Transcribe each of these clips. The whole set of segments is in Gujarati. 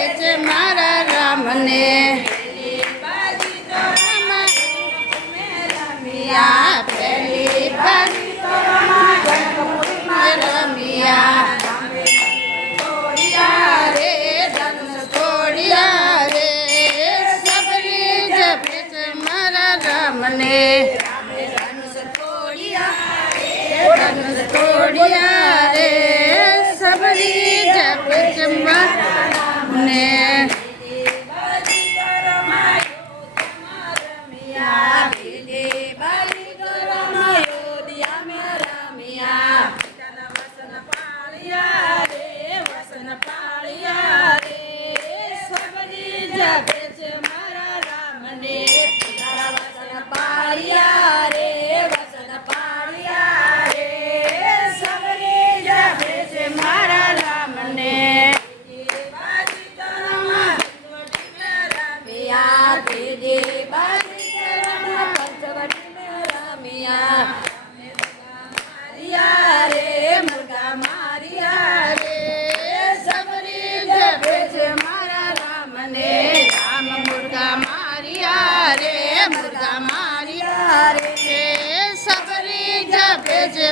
જપે છે મારા રામને પહેલી બાજી તો રમિયા રે ધનુષ તોડિયા રે સબરી જપે છે મારા રામને ધનુષ તોડિયા રે સબરી જપે છે મારા રામને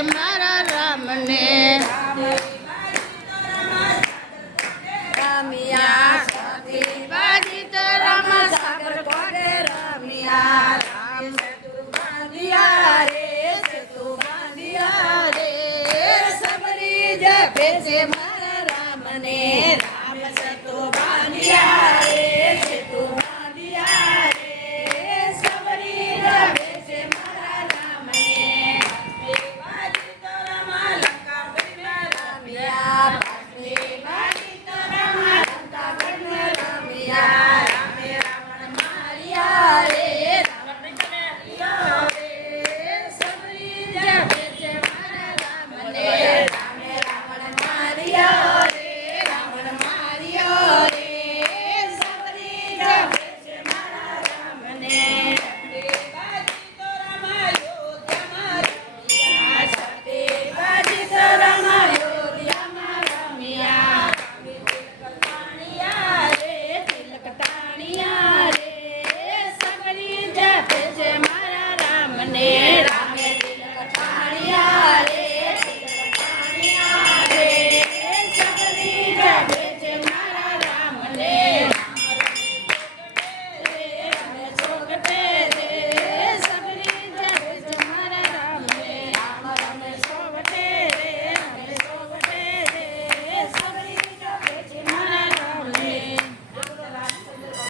મારા રામને રમિયા બાજી તો રમા સાગર કોડે રમિયા રામ સેતુ બાંધિયા રે સબરી જપે છે